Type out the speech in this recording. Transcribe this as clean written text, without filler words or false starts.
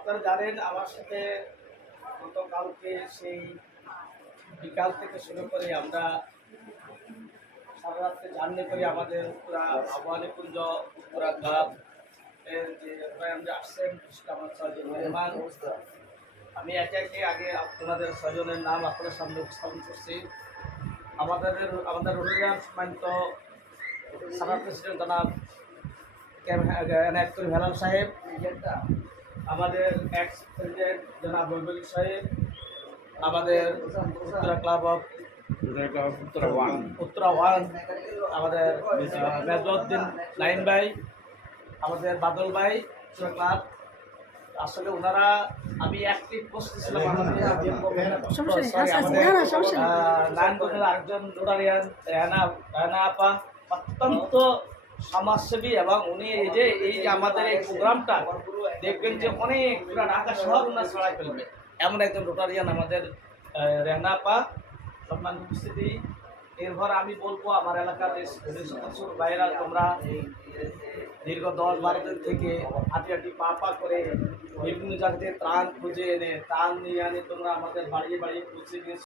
আপনারা জানেন আমার সাথে গতকালকে সেই বিকাল থেকে শুরু করে আমরা সারা রাত্রে জার্নি করি আমাদের উত্তরা আহ্বানীকুঞ্জ উত্তরা ক্লাব এর যে আমরা আসছেন আমার ছয়জন মেহমান। আমি একে একে আগে আপনাদের ছয়জনের নাম আপনাদের সামনে উপস্থাপন করছি। আমাদের রুলিয়ান সম্মানিত সারা প্রেসিডেন্ট জনাব এনায়েত করিম হেলাল সাহেব, আমাদের এক্স প্রেসিডেন্ট জনাব বলবুল সাহেব, আমাদের Uttara club of Uttara one আমাদের মেজউদ্দিন লাইন ভাই, আমাদের বাদল ভাই উত্তরা ক্লাব। আসলে ওনারা আমি অ্যাক্টিভ বসতেছিলাম নারায়ণগঞ্জের আরেকজন রোটারিয়ান রেহানা আপা, অত্যন্ত সমাজসেবী এবং উনি এই যে আমাদের এই প্রোগ্রামটা দেখবেন যে অনেক পুরা ঢাকা শহর ওনার ছড়াই ফেলবে এমন একজন রোটারিয়ান আমাদের রেহানা আপা। সম্মান উপস্থিতি, এরপর আমি বলবো আমার এলাকার বাইরা তোমরা দীর্ঘ 10-12 দিন থেকে হাঁটি পা পা করে বিভিন্ন জায়গাতে ত্রাণ খুঁজে এনে ত্রাণ নিয়ে আনে তোমরা আমাদের বাড়িয়ে পৌঁছে গিয়েছো।